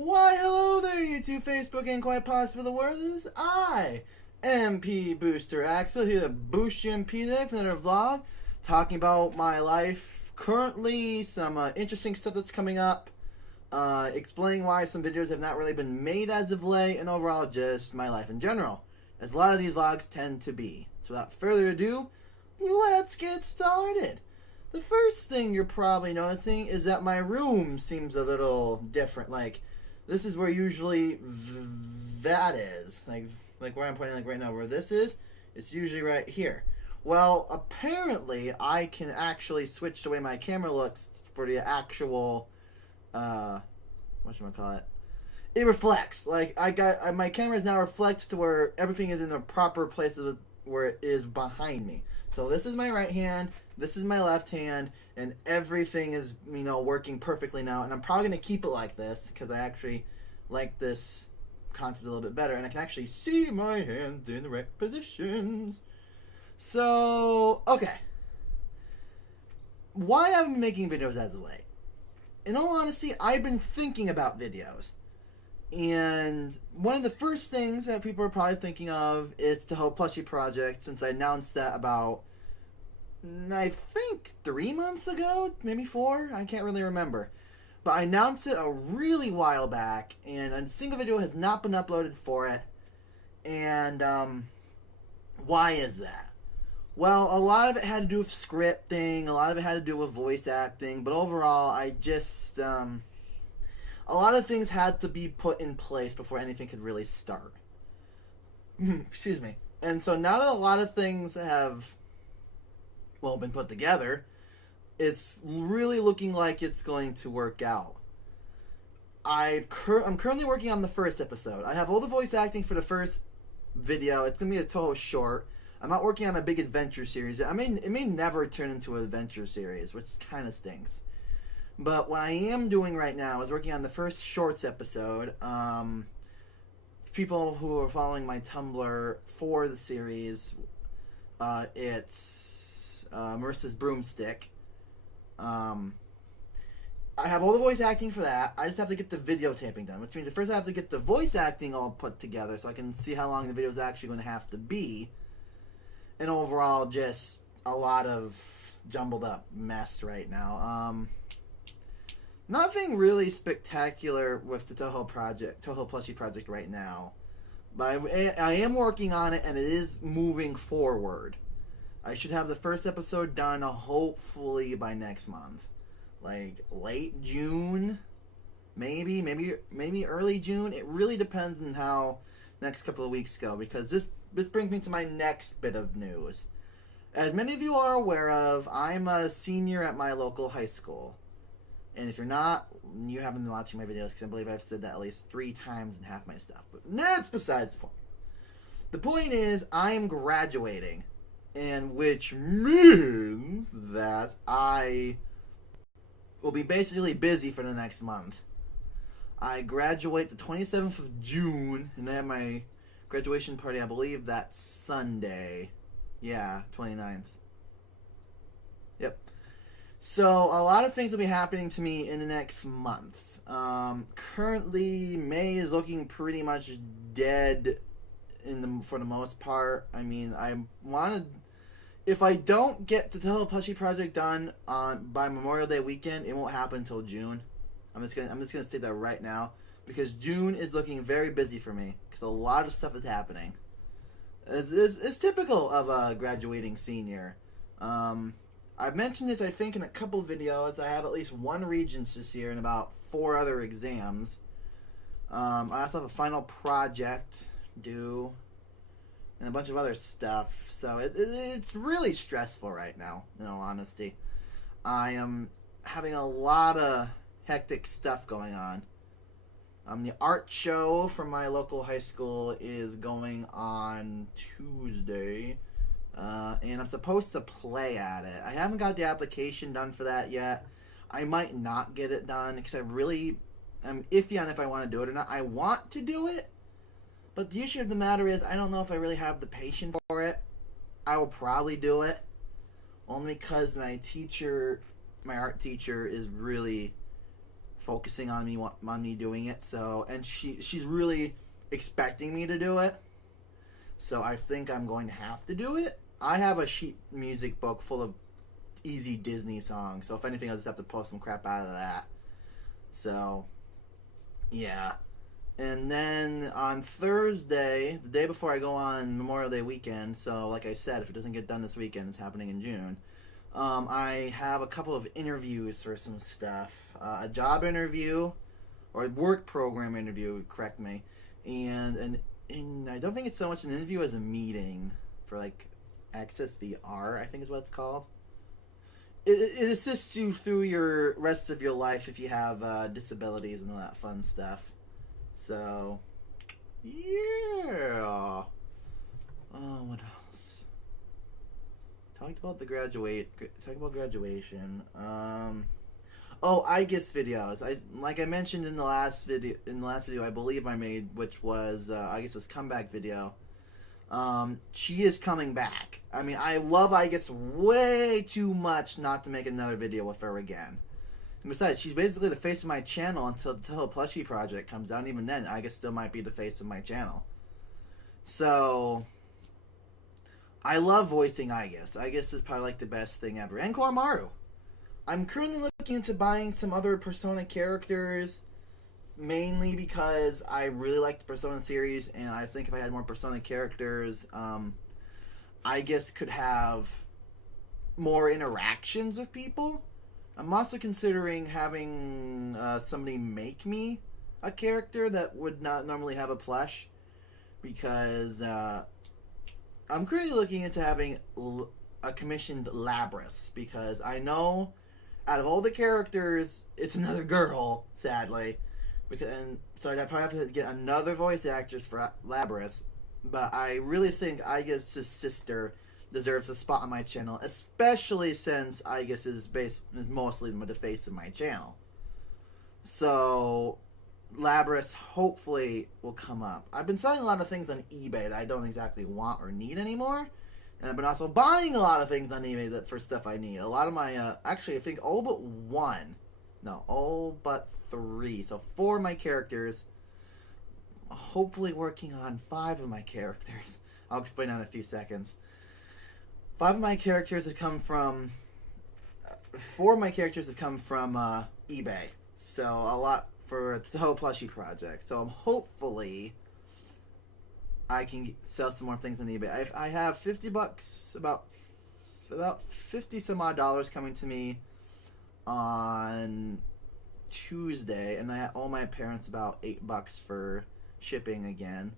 Why, hello there, YouTube, Facebook, and quite possibly the world. This is I, MPBoosterAxel, here to boost you MP today for another vlog, talking about my life currently, some interesting stuff that's coming up, explaining why some videos have not really been made as of late, and overall just my life in general, as a lot of these vlogs tend to be. So without further ado, let's get started. The first thing you're probably noticing is that my room seems a little different. Like, this is where usually that is. Like where I'm pointing, like right now, where this is, it's usually right here. Well, apparently, I can actually switch the way my camera looks for the actual, whatchamacallit? It reflects. Like, my camera is now reflected to where everything is in the proper places where it is behind me. So this is my right hand, this is my left hand, and everything is, working perfectly now. And I'm probably going to keep it like this because I actually like this concept a little bit better. And I can actually see my hands in the right positions. So, okay. Why I've been making videos as of late? In all honesty, I've been thinking about videos. And one of the first things that people are probably thinking of is the whole plushie project, since I announced that about, I think, 3 months ago, maybe 4, I can't really remember. But I announced it a really while back, and a single video has not been uploaded for it. And, why is that? Well, a lot of it had to do with scripting, a lot of it had to do with voice acting, but overall, I just, a lot of things had to be put in place before anything could really start. Excuse me. And so now that a lot of things have, well, been put together, it's really looking like it's going to work out. I'm currently working on the first episode. I have all the voice acting for the first video. It's going to be a Toho short. I'm not working on a big adventure series. It may never turn into an adventure series, which kind of stinks. But what I am doing right now is working on the first shorts episode. People who are following my Tumblr for the series, it's Marissa's Broomstick. I have all the voice acting for that. I just have to get the videotaping done, which means at first I have to get the voice acting all put together so I can see how long the video is actually going to have to be. And overall, just a lot of jumbled up mess right now. Nothing really spectacular with the Toho plushie project right now. But I am working on it, and it is moving forward. I should have the first episode done hopefully by next month. Like late June, maybe early June. It really depends on how next couple of weeks go, because this brings me to my next bit of news. As many of you are aware of, I'm a senior at my local high school. And if you're not, you haven't been watching my videos, because I believe I've said that at least 3 times in half my stuff. But that's besides the point. The point is, I am graduating. And which means that I will be basically busy for the next month. I graduate the 27th of June, and I have my graduation party, I believe that's Sunday. Yeah, 29th. Yep. So, a lot of things will be happening to me in the next month. Currently, May is looking pretty much dead for the most part. I mean, if I don't get the Toho plushie project done by Memorial Day weekend, it won't happen until June. I'm just gonna say that right now, because June is looking very busy for me because a lot of stuff is happening. It's typical of a graduating senior. I've mentioned this, I think, in a couple of videos. I have at least 1 Regents this year and about 4 other exams. I also have a final project due and a bunch of other stuff. So it's really stressful right now, in all honesty. I am having a lot of hectic stuff going on. The art show from my local high school is going on Tuesday. And I'm supposed to play at it. I haven't got the application done for that yet. I might not get it done because I'm iffy on if I want to do it or not. I want to do it, but the issue of the matter is I don't know if I really have the patience for it. I will probably do it, only because my art teacher is really focusing on me doing it. So, and she's really expecting me to do it. So I think I'm going to have to do it. I have a sheet music book full of easy Disney songs. So if anything, I'll just have to pull some crap out of that. So, yeah. And then on Thursday, the day before I go on Memorial Day weekend, so like I said, if it doesn't get done this weekend, it's happening in June. I have a couple of interviews for some stuff. A job interview, or a work program interview, correct me. And I don't think it's so much an interview as a meeting for like Access VR, I think is what it's called. It assists you through your rest of your life if you have disabilities and all that fun stuff. So, yeah. Oh, what else? Talked about graduation. I guess videos. Like I mentioned in the last video I believe I made, which was I guess this comeback video. She is coming back. I mean, I love I guess way too much not to make another video with her again. And besides, she's basically the face of my channel until a plushie project comes out. And even then, I guess still might be the face of my channel. So, I love voicing I guess. I guess is probably like the best thing ever. And Kormaru. I'm currently looking into buying some other Persona characters, mainly because I really like the Persona series, and I think if I had more Persona characters, I guess could have more interactions with people. I'm also considering having somebody make me a character that would not normally have a plush, because I'm currently looking into having a commissioned Labrys, because I know out of all the characters, it's another girl, sadly. So I'd probably have to get another voice actress for Labrys, but I really think I guess his sister deserves a spot on my channel, especially since I guess is mostly the face of my channel. So Labrys hopefully will come up. I've been selling a lot of things on eBay that I don't exactly want or need anymore, and I've been also buying a lot of things on eBay for stuff I need. A lot of my actually I think all but 3, so 4 of my characters. Hopefully working on 5 of my characters. I'll explain that in a few seconds. 5 of my characters have come from 4 of my characters have come from eBay. So a lot for the whole plushie project. So hopefully I can sell some more things on eBay. I have $50, about 50 some odd dollars coming to me on Tuesday, and I owe my parents about $8 for shipping again.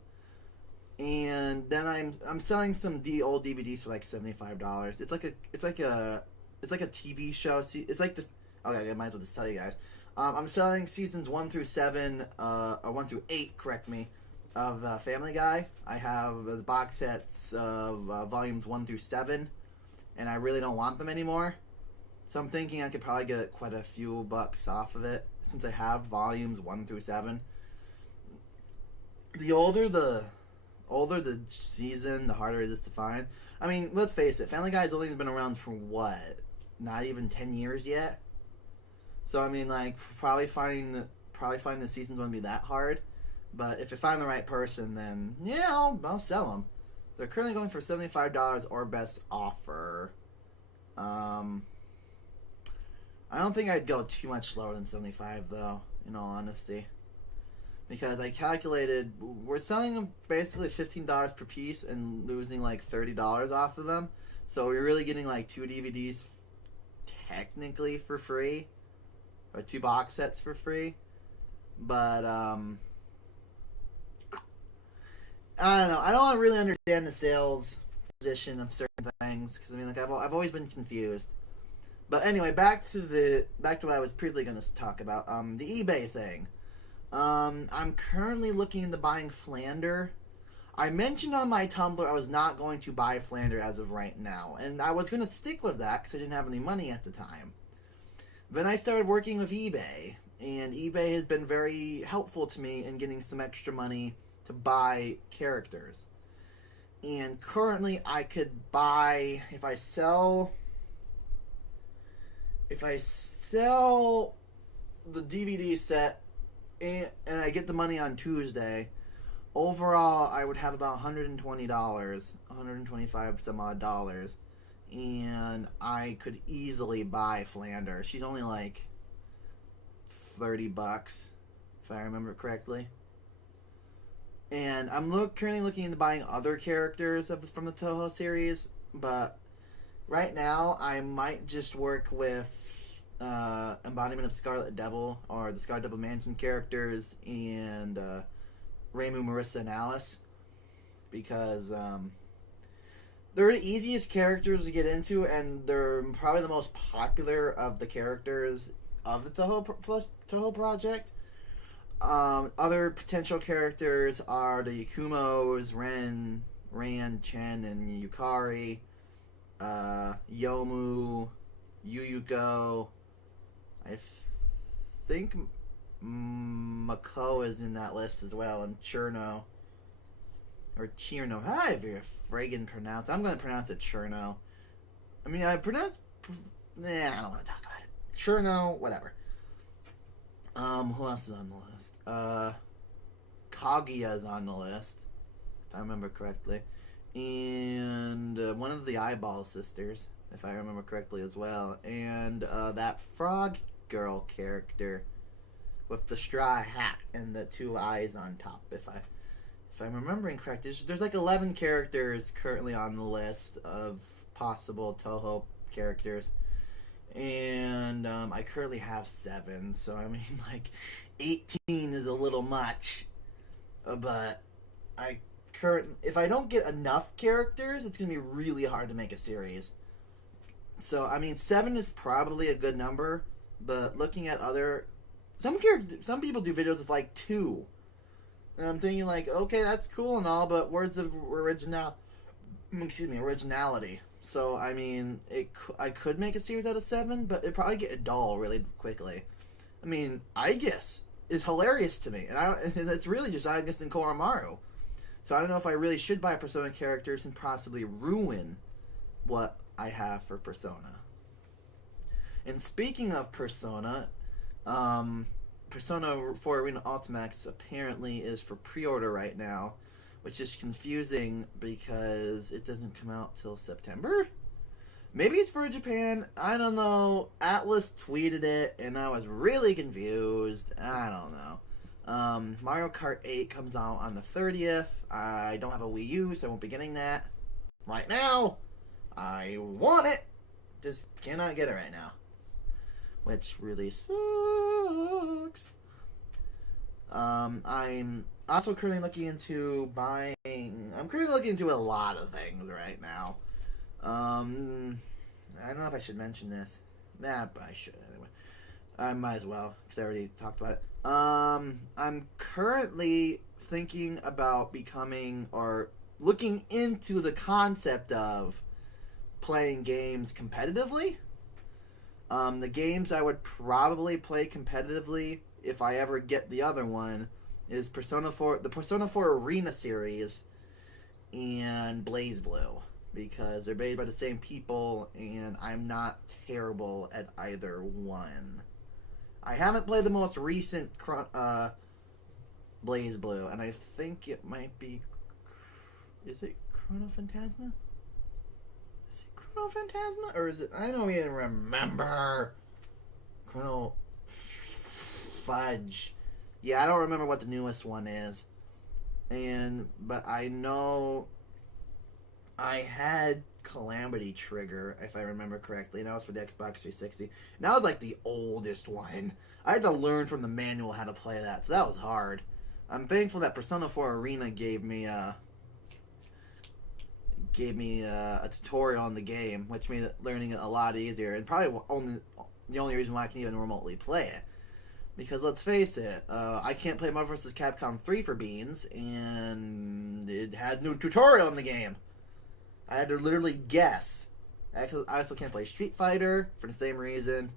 And then I'm selling some old DVDs for like $75. It's like a TV show. See, it's like okay, I might as well just tell you guys. I'm selling seasons 1 through 7, or 1 through 8, correct me, of Family Guy. I have the box sets of volumes 1 through 7, and I really don't want them anymore. So I'm thinking I could probably get quite a few bucks off of it, since I have volumes 1 through 7. The older the season, the harder it is to find. I mean, let's face it, Family Guy's only been around for what? Not even 10 years yet? So I mean, like, probably finding the seasons wouldn't be that hard. But if I find the right person, then yeah, I'll sell them. They're currently going for $75 or best offer. I don't think I'd go too much lower than 75 though, in all honesty. Because I calculated, we're selling them basically $15 per piece and losing like $30 off of them. So we're really getting like 2 DVDs technically for free. Or 2 box sets for free. But, I don't know. I don't really understand the sales position of certain things. Because, I mean, like, I've always been confused. But anyway, back to what I was previously going to talk about. The eBay thing. I'm currently looking into buying Flander. I mentioned on my Tumblr I was not going to buy Flander as of right now. And I was going to stick with that because I didn't have any money at the time. Then I started working with eBay. And eBay has been very helpful to me in getting some extra money to buy characters. And currently I could buy, if I sell the DVD set and I get the money on Tuesday, overall I would have about $120, 125 some odd dollars, and I could easily buy Flander. She's only like $30, if I remember correctly. And I'm currently looking into buying other characters from the Toho series, but right now I might just work with Embodiment of Scarlet Devil, or the Scarlet Devil Mansion characters, and Reimu, Marissa, and Alice, because they're the easiest characters to get into, and they're probably the most popular of the characters of the Toho project. Other potential characters are the Yakumos, Ran, Chen, and Yukari, Yomu, Yuyuko. I think Mako is in that list as well, and Cherno. Or Chirno. How do you friggin' pronounce it? I'm going to pronounce it Cherno. I mean, I pronounce... I don't want to talk about it. Cherno, whatever. Who else is on the list? Kaguya is on the list, if I remember correctly. And one of the Eyeball sisters, if I remember correctly as well. And that frog girl character with the straw hat and the two eyes on top, if I'm remembering correct. There's like 11 characters currently on the list of possible Toho characters. And I currently have 7, so I mean, like, 18 is a little much. But if I don't get enough characters, it's gonna be really hard to make a series. So I mean, 7 is probably a good number, but looking at some people do videos with like 2, and I'm thinking like, okay, that's cool and all, but where's the originality? So, I mean, I could make a series out of 7, but it'd probably get dull really quickly. I mean, Aigis is hilarious to me, and it's really just Aigis and Koromaru. So I don't know if I really should buy Persona characters and possibly ruin what I have for Persona. And speaking of Persona, Persona 4 Arena Ultimax apparently is for pre-order right now, which is confusing because it doesn't come out till September? Maybe it's for Japan. I don't know. Atlas tweeted it, and I was really confused. I don't know. Mario Kart 8 comes out on the 30th. I don't have a Wii U, so I won't be getting that right now. I want it. Just cannot get it right now, which really sucks. I'm also currently looking into buying... I'm currently looking into a lot of things right now. I don't know if I should mention this. Nah, but I should anyway. I might as well, because I already talked about it. I'm currently thinking about becoming, or looking into the concept of playing games competitively. The games I would probably play competitively if I ever get the other one is the Persona 4 Arena series and BlazBlue, because they're made by the same people and I'm not terrible at either one. I haven't played the most recent BlazBlue, and I think it might be... Is it Chrono Phantasma? Is it Chrono Phantasma? Or is it... I don't even remember. Chrono Fudge. Yeah, I don't remember what the newest one is. But I know I had Calamity Trigger, if I remember correctly, and that was for the Xbox 360. And that was like the oldest one. I had to learn from the manual how to play that, so that was hard. I'm thankful that Persona 4 Arena gave me a tutorial on the game, which made learning it a lot easier, and probably the only reason why I can even remotely play it. Because let's face it, I can't play Marvel vs. Capcom 3 for beans, and it had no tutorial in the game. I had to literally guess. I also can't play Street Fighter for the same reason.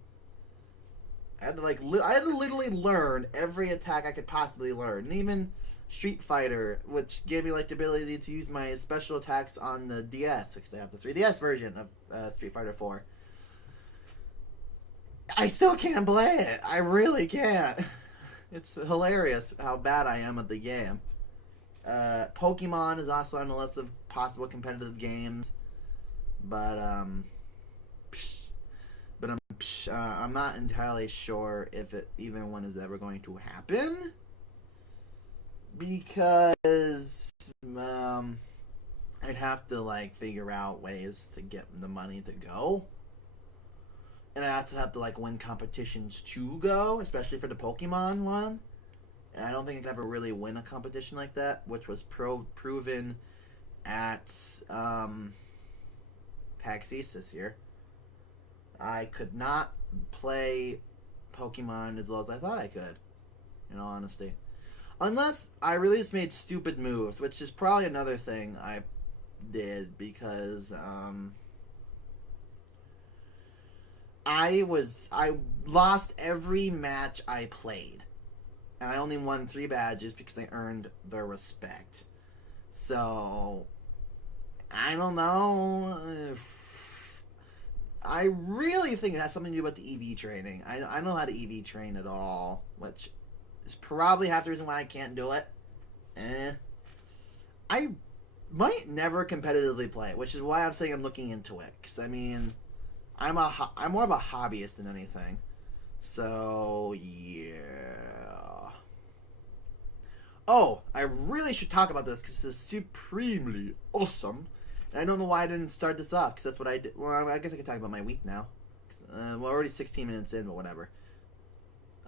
I had to literally learn every attack I could possibly learn, and even Street Fighter, which gave me like the ability to use my special attacks on the DS, because I have the 3DS version of Street Fighter 4. I still can't play it. I really can't. It's hilarious how bad I am at the game. Pokemon is also on the list of possible competitive games, but I'm not entirely sure if it even one is ever going to happen, because I'd have to like figure out ways to get the money to go, and I have to like win competitions to go, especially for the Pokemon one. And I don't think I could ever really win a competition like that, which was proven at PAX East this year. I could not play Pokemon as well as I thought I could, in all honesty. Unless I really just made stupid moves, which is probably another thing I did, because I lost every match I played. And I only won 3 badges because I earned their respect. So, I don't know. I really think it has something to do with the EV training. I don't know how to EV train at all, which is probably half the reason why I can't do it. I might never competitively play it, which is why I'm saying I'm looking into it. Because, I mean, I'm more of a hobbyist than anything. So, yeah. Oh, I really should talk about this because this is supremely awesome. And I don't know why I didn't start this off, because that's what I did. Well, I guess I could talk about my week now. We're already 16 minutes in, but whatever.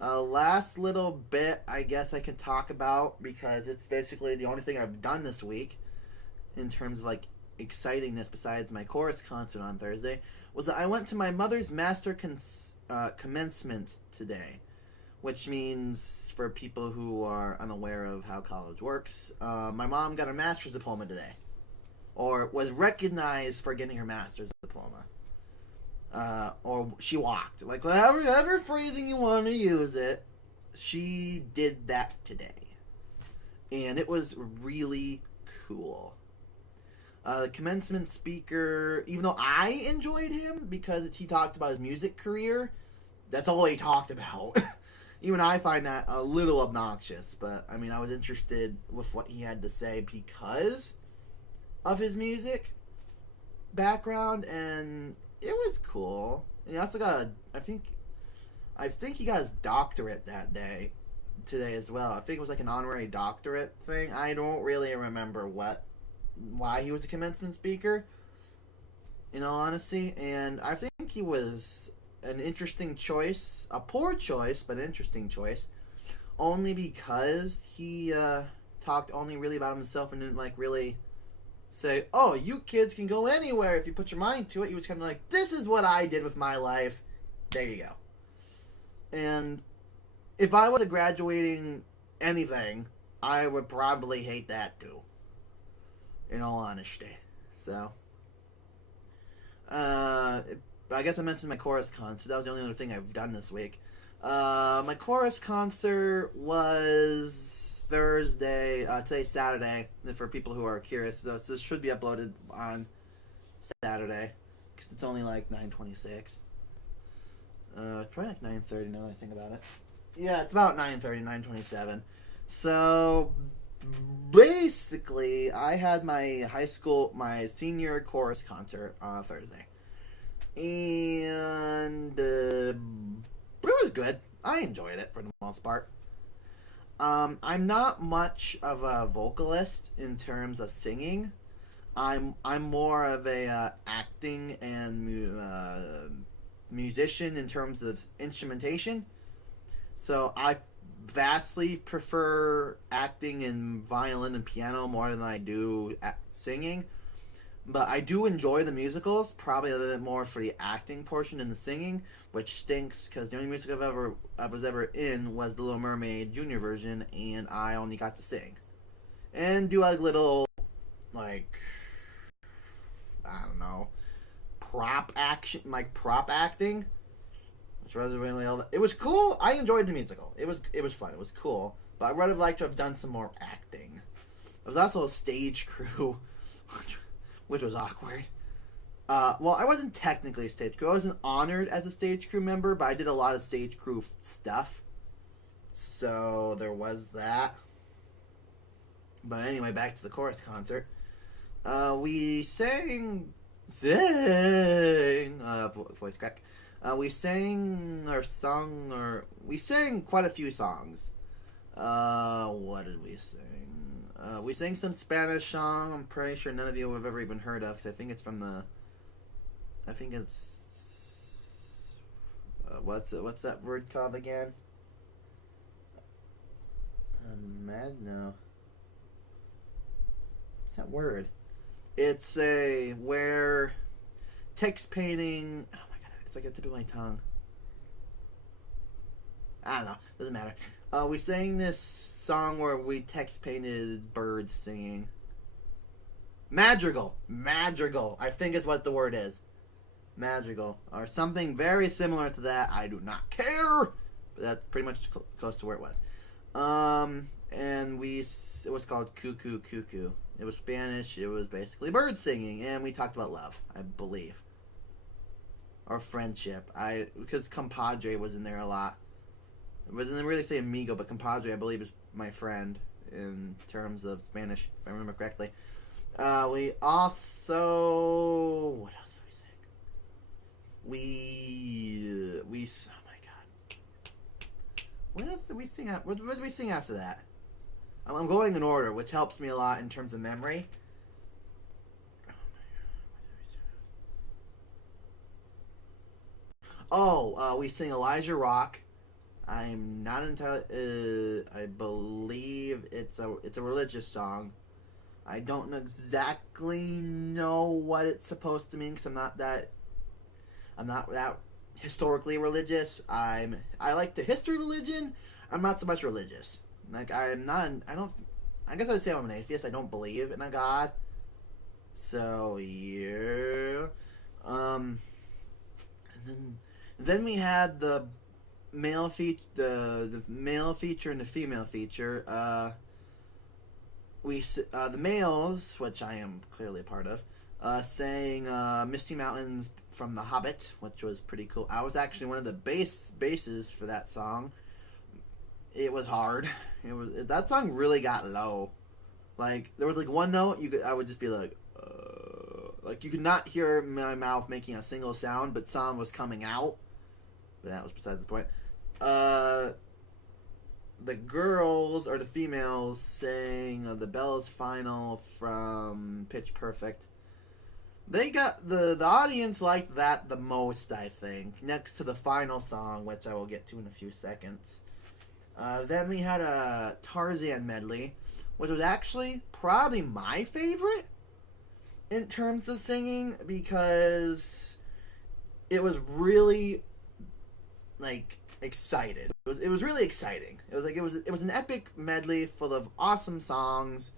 Last little bit I guess I can talk about, because it's basically the only thing I've done this week in terms of like excitingness besides my chorus concert on Thursday, was that I went to my mother's master commencement today. Which means, for people who are unaware of how college works, my mom got her master's diploma today. Or was recognized for getting her master's diploma. Or she walked. Like, whatever phrasing you want to use it, she did that today. And it was really cool. The commencement speaker, even though I enjoyed him because he talked about his music career, that's all he talked about. Even I find that a little obnoxious, but I mean, I was interested with what he had to say because of his music background, and it was cool. And he also got I think he got his doctorate that day, today as well. I think it was like an honorary doctorate thing. I don't really remember why he was a commencement speaker, in all honesty, and I think he was an interesting choice, a poor choice, but an interesting choice, only because he talked only really about himself and didn't like really say, oh, you kids can go anywhere if you put your mind to it. He was kind of like, this is what I did with my life. There you go. And if I was graduating anything, I would probably hate that too, in all honesty. So, I guess I mentioned my chorus concert. That was the only other thing I've done this week. My chorus concert was Thursday. Today's Saturday. For people who are curious, so this should be uploaded on Saturday because it's only like 9:26. It's probably like 9:30 now that I think about it. Yeah, it's about 9:30, 9:27. So basically, I had my senior chorus concert on Thursday. And it was good. I enjoyed it for the most part. I'm not much of a vocalist in terms of singing. I'm more of a acting and musician in terms of instrumentation. So I vastly prefer acting in violin and piano more than I do singing. But I do enjoy the musicals, probably a little bit more for the acting portion than the singing, which stinks because the only music I was ever in was the Little Mermaid Junior version, and I only got to sing and do a little, like, I don't know, prop acting, which wasn't really all that. It was cool. I enjoyed the musical. It was fun. It was cool. But I would have liked to have done some more acting. There was also a stage crew, which was awkward. Well, I wasn't technically a stage crew. I wasn't honored as a stage crew member, but I did a lot of stage crew stuff. So there was that. But anyway, back to the chorus concert. We sang, voice crack. We sang we sang quite a few songs. What did we sing? We sang some Spanish song. I'm pretty sure none of you have ever even heard of, because I think it's what's that word called again? No. What's that word? It's where text painting. Oh my god, it's like a tip of my tongue. I don't know. Doesn't matter. We sang this song where we text painted birds singing. Madrigal. I think is what the word is. Madrigal. Or something very similar to that. I do not care. But that's pretty much close to where it was. And it was called Cuckoo Cuckoo. It was Spanish. It was basically bird singing. And we talked about love, I believe. Or friendship. Because compadre was in there a lot. It wasn't really say amigo, but compadre, I believe, is my friend in terms of Spanish, if I remember correctly. We also... What else did we sing? Oh my god. What else did we sing? What did we sing after that? I'm going in order, which helps me a lot in terms of memory. We sing Elijah Rock. I'm not entirely. I believe it's a religious song. I don't exactly know what it's supposed to mean, because I'm not that historically religious. I like the history of religion. I'm not so much religious. Like I guess I would say I'm an atheist. I don't believe in a god. So yeah. And then we had the male feature, the male feature and the female feature. The males, which I am clearly a part of, sang Misty Mountains from The Hobbit, which was pretty cool. I was actually one of the basses for that song. It was hard. That song really got low. Like there was like one note I would just be like you could not hear my mouth making a single sound, but sound was coming out. But that was besides the point. The girls or the females sang the Bella's Final from Pitch Perfect. They got the audience liked that the most, I think, next to the final song, which I will get to in a few seconds. Then we had a Tarzan medley, which was actually probably my favorite in terms of singing, because it was really excited. It was really exciting. It was an epic medley full of awesome songs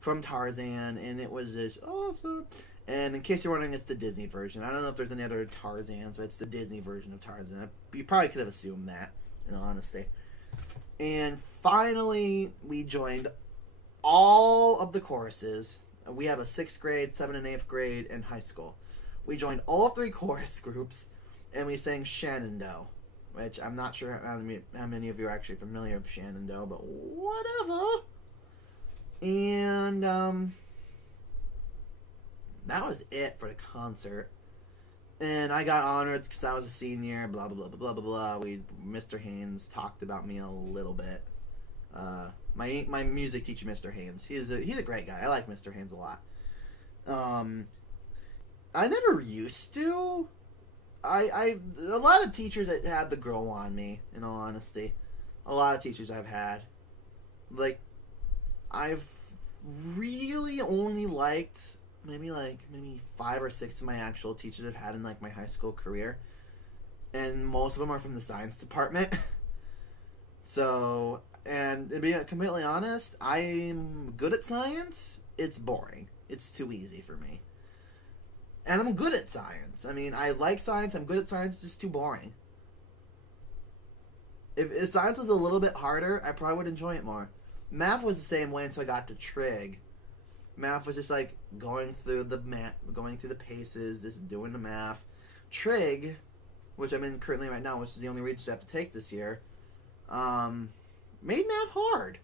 from Tarzan, and it was just awesome. And in case you're wondering, it's the Disney version. I don't know if there's any other Tarzans, but it's the Disney version of Tarzan. You probably could have assumed that, in all honesty. And finally, we joined all of the choruses. We have a 6th grade, 7th and 8th grade, and high school. We joined all 3 chorus groups, and we sang Shenandoah, which I'm not sure how many of you are actually familiar with Shenandoah, but whatever. And that was it for the concert. And I got honored because I was a senior, blah, blah, blah, blah, blah, blah. Mr. Haynes talked about me a little bit. My music teacher, Mr. Haynes, he's a great guy. I like Mr. Haynes a lot. I never used to. A lot of teachers that had the grow on me, in all honesty. A lot of teachers I've had. I've really only liked maybe 5 or 6 of my actual teachers I've had in my high school career, and most of them are from the science department. So, and to be completely honest, I'm good at science. It's boring. It's too easy for me. And I'm good at science. I mean, I like science. I'm good at science. It's just too boring. If science was a little bit harder, I probably would enjoy it more. Math was the same way until I got to trig. Math was just like going through the paces, just doing the math. Trig, which I'm in currently right now, which is the only Regents I have to take this year, made math hard.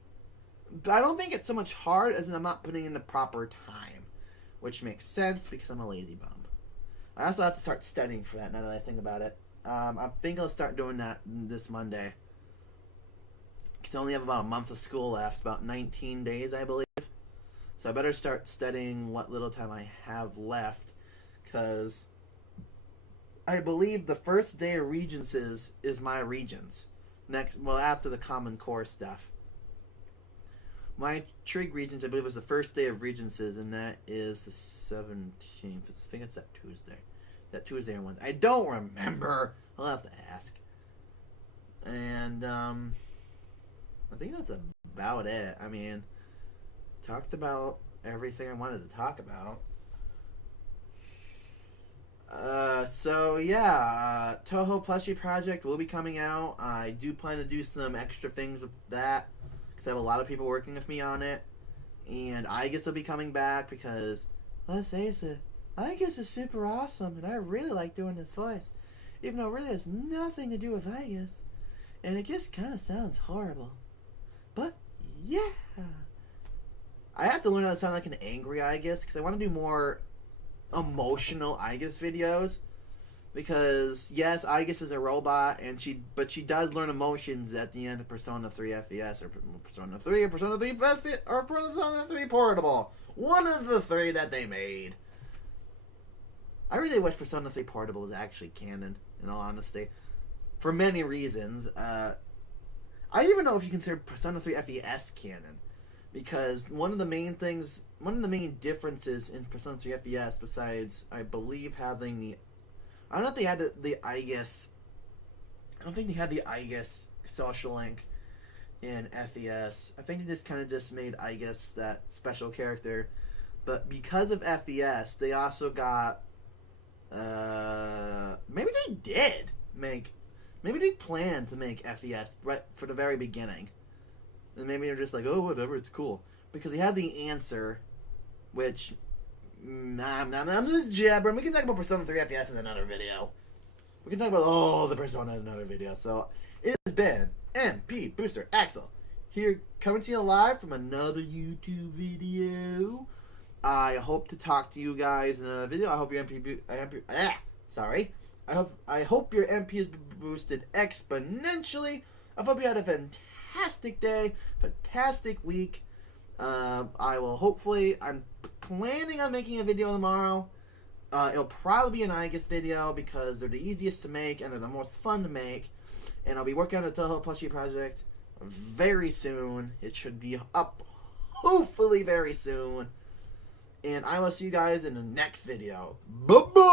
But I don't think it's so much hard as in I'm not putting in the proper time, which makes sense because I'm a lazy bum. I also have to start studying for that now that I think about it. I think I'll start doing that this Monday. Because I only have about a month of school left, about 19 days, I believe. So I better start studying what little time I have left, because I believe the first day of Regents is my Regents. After the Common Core stuff. My Trig Regents, I believe, was the first day of Regents, and that is the 17th. I think it's that Tuesday. That Tuesday or Wednesday. I don't remember. I'll have to ask. And, I think that's about it. I mean, talked about everything I wanted to talk about. So yeah, Toho Plushie Project will be coming out. I do plan to do some extra things with that, because I have a lot of people working with me on it. And Igus will be coming back because, let's face it, Igus is super awesome, and I really like doing this voice. Even though it really has nothing to do with Igus. And it just kind of sounds horrible. But, yeah. I have to learn how to sound like an angry Igus, because I want to do more emotional Igus videos. Because, yes, Igus is a robot, but she does learn emotions at the end of Persona 3 FES, or Persona 3, or Persona 3 FES, or Persona 3 Portable. One of the three that they made. I really wish Persona 3 Portable was actually canon, in all honesty. For many reasons. I don't even know if you consider Persona 3 FES canon. Because one of the main differences in Persona 3 FES, besides, I believe, having the... I don't know if they had the Igus... I don't think they had the Igus social link in FES. I think they just kind of just made Igus that special character. But because of FES, they also got... maybe they did make... Maybe they planned to make FES right for the very beginning. And maybe they're just like, oh, whatever, it's cool. Because they had the answer, which... I'm just jabbering. We can talk about Persona 3 FES in another video. We can talk about all the Persona in another video. So, it has been MPBoosterAxel. Here, coming to you live from another YouTube video. I hope to talk to you guys in another video. I hope your I hope your MP is boosted exponentially. I hope you had a fantastic day, fantastic week. I'm planning on making a video tomorrow. It'll probably be an Igus video because they're the easiest to make and they're the most fun to make. And I'll be working on the Toho Plushie project very soon. It should be up hopefully very soon. And I will see you guys in the next video. Bye-bye!